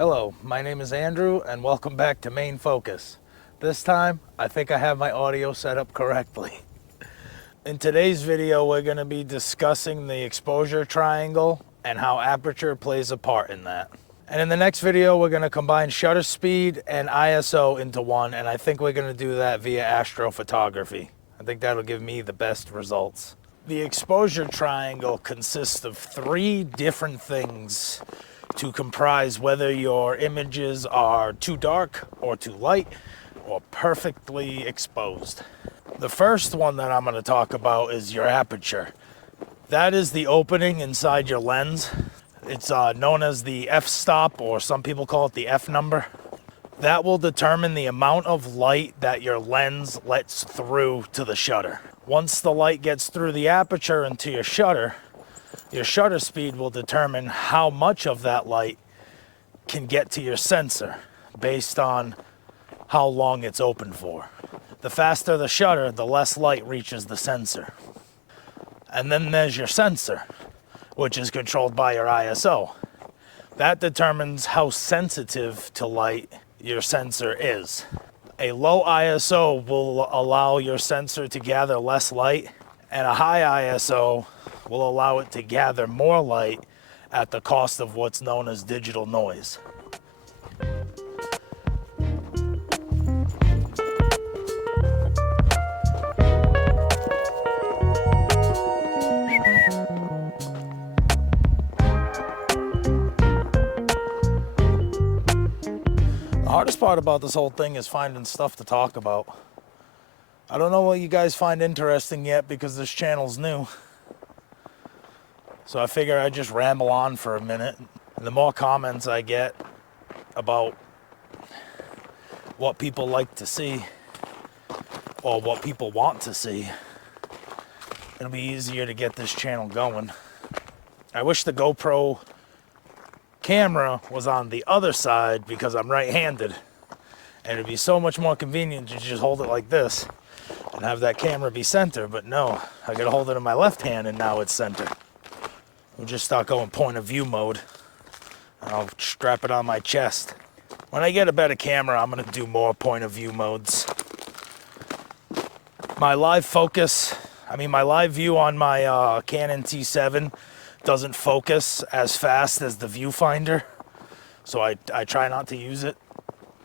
Hello, my name is Andrew and welcome back to Maine Focus. This time, I think I have my audio set up correctly. In today's video, we're going to be discussing the exposure triangle and how aperture plays a part in that. And in the next video, we're going to combine shutter speed and ISO into one, and I think we're going to do that via astrophotography. I think that'll give me the best results. The exposure triangle consists of three different things to comprise whether your images are too dark or too light or perfectly exposed. The first one that I'm going to talk about is your aperture. That is the opening inside your lens. It's known as the f-stop, or some people call it the F number. That will determine the amount of light that your lens lets through to the shutter. Once the light gets through the aperture into your shutter speed will determine how much of that light can get to your sensor based on how long it's open for. The faster the shutter, the less light reaches the sensor. And then there's your sensor, which is controlled by your ISO. That determines how sensitive to light your sensor is. A low ISO will allow your sensor to gather less light, and a high ISO will allow it to gather more light at the cost of what's known as digital noise. The hardest part about this whole thing is finding stuff to talk about. I don't know what you guys find interesting yet because this channel's new. So I figure I'd just ramble on for a minute. And the more comments I get about what people like to see or what people want to see, it'll be easier to get this channel going. I wish the GoPro camera was on the other side because I'm right-handed. And it'd be so much more convenient to just hold it like this and have that camera be center, but no, I gotta hold it in my left hand and now it's center. We'll just start going point of view mode and I'll strap it on my chest. When I get a better camera, I'm gonna do more point of view modes. My live view on my Canon T7 doesn't focus as fast as the viewfinder, so I try not to use it.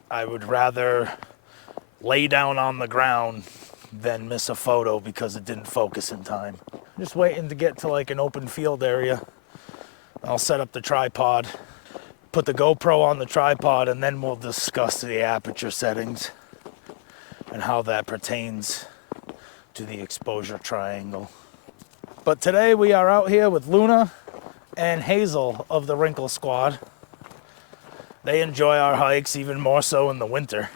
I would rather lay down on the ground than miss a photo because it didn't focus in time. I'm just waiting to get to like an open field area. I'll set up the tripod, put the GoPro on the tripod, and then we'll discuss the aperture settings and how that pertains to the exposure triangle. But today we are out here with Luna and Hazel of the Wrinkle Squad. They enjoy our hikes even more so in the winter.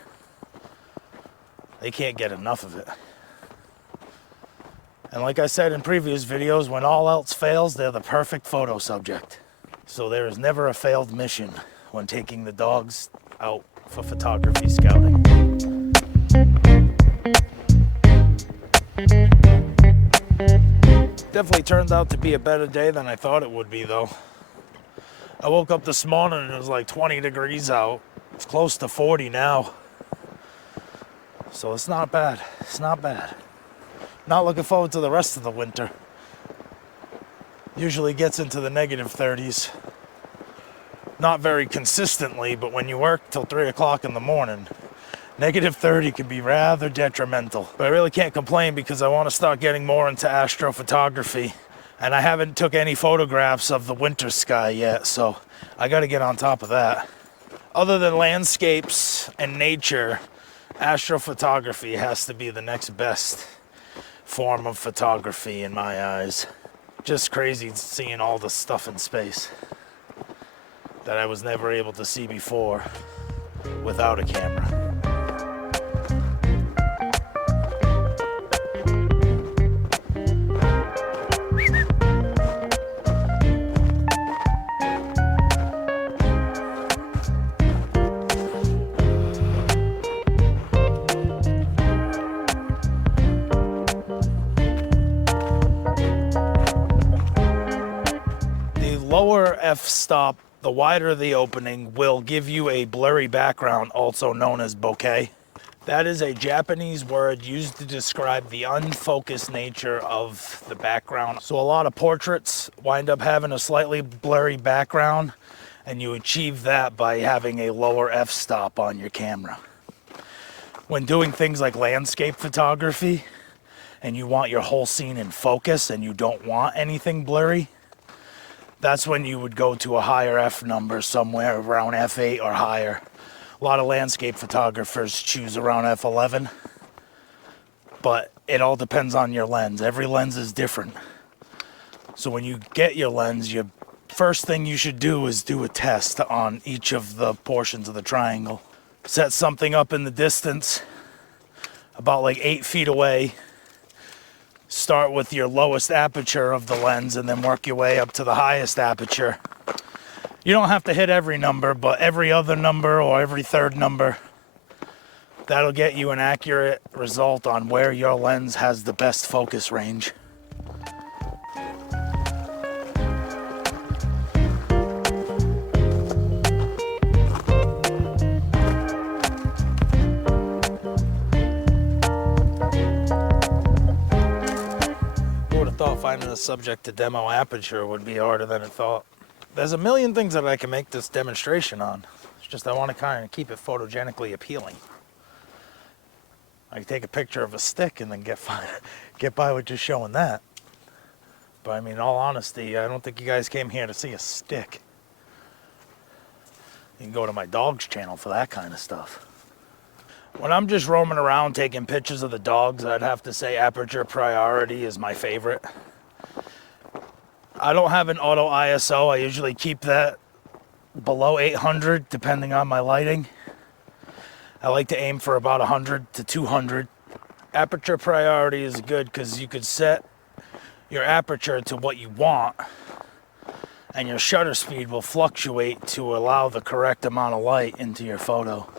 They can't get enough of it. And like I said in previous videos, when all else fails, they're the perfect photo subject. So there is never a failed mission when taking the dogs out for photography scouting. Definitely turned out to be a better day than I thought it would be though. I woke up this morning and it was like 20 degrees out. It's close to 40 now. So it's not bad. It's not bad. Not looking forward to the rest of the winter. Usually gets into the negative 30s. Not very consistently, but when you work till 3 o'clock in the morning, negative 30 can be rather detrimental. But I really can't complain because I want to start getting more into astrophotography. And I haven't took any photographs of the winter sky yet, so I got to get on top of that. Other than landscapes and nature, astrophotography has to be the next best form of photography in my eyes. Just crazy seeing all the stuff in space that I was never able to see before without a camera. Lower f-stop The wider the opening will give you a blurry background, also known as bokeh. That is a Japanese word used to describe the unfocused nature of the background. So a lot of portraits wind up having a slightly blurry background, and you achieve that by having a lower f-stop on your camera. When doing things like landscape photography, and you want your whole scene in focus and you don't want anything blurry, that's when you would go to a higher f number, somewhere around f8 or higher. A lot of landscape photographers choose around f11, but it all depends on your lens. Every lens is different. So when you get your lens, your first thing you should do is do a test on each of the portions of the triangle. Set something up in the distance, about like 8 feet away. Start with your lowest aperture of the lens and then work your way up to the highest aperture. You don't have to hit every number, but every other number or every third number, that'll get you an accurate result on where your lens has the best focus range. Who would have thought finding a subject to demo Aperture would be harder than it thought. There's a million things that I can make this demonstration on. It's just I want to kind of keep it photogenically appealing. I can take a picture of a stick and then get by with just showing that. But I mean, in all honesty, I don't think you guys came here to see a stick. You can go to my dog's channel for that kind of stuff. When I'm just roaming around taking pictures of the dogs, I'd have to say Aperture Priority is my favorite. I don't have an auto ISO. I usually keep that below 800 depending on my lighting. I like to aim for about 100 to 200. Aperture Priority is good because you could set your aperture to what you want and your shutter speed will fluctuate to allow the correct amount of light into your photo,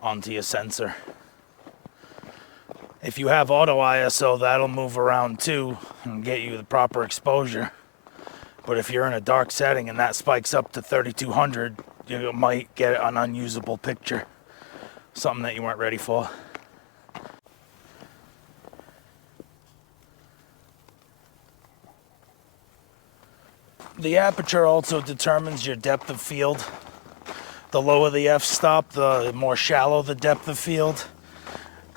onto your sensor. If you have auto ISO, that'll move around too and get you the proper exposure. But if you're in a dark setting and that spikes up to 3200, you might get an unusable picture. Something that you weren't ready for. The aperture also determines your depth of field. The lower the f-stop, the more shallow the depth of field.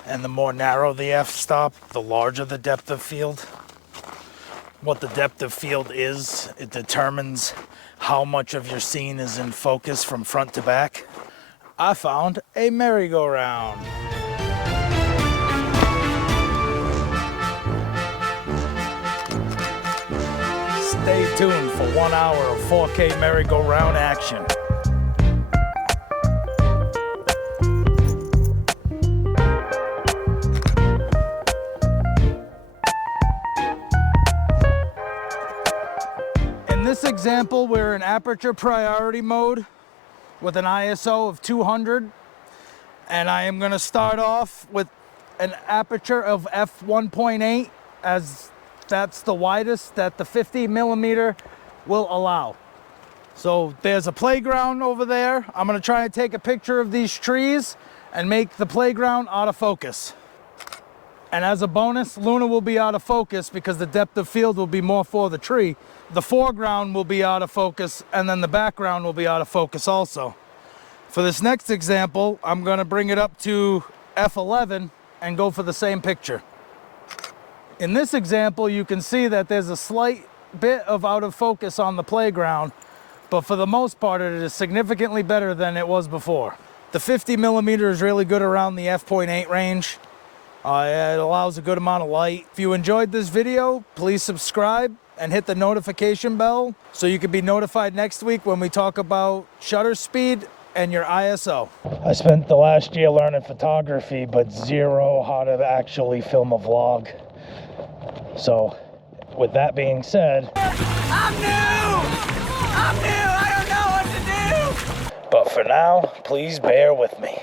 And the more narrow the f-stop, the larger the depth of field. What the depth of field is, it determines how much of your scene is in focus from front to back. I found a merry-go-round. Stay tuned for 1 hour of 4K merry-go-round action. In this example, we're in Aperture Priority mode with an ISO of 200, and I am going to start off with an aperture of f1.8 as that's the widest that the 50 millimeter will allow. So there's a playground over there. I'm going to try and take a picture of these trees and make the playground out of focus. And as a bonus, Luna will be out of focus because the depth of field will be more for the tree. The foreground will be out of focus, and then the background will be out of focus also. For this next example, I'm going to bring it up to f11 and go for the same picture. In this example, you can see that there's a slight bit of out of focus on the playground, but for the most part, it is significantly better than it was before. The 50 millimeter is really good around the f.8 range. It allows a good amount of light. If you enjoyed this video, please subscribe and hit the notification bell so you can be notified next week when we talk about shutter speed and your ISO. I spent the last year learning photography, but zero how to actually film a vlog. So, with that being said, I'm new! I don't know what to do! But for now, please bear with me.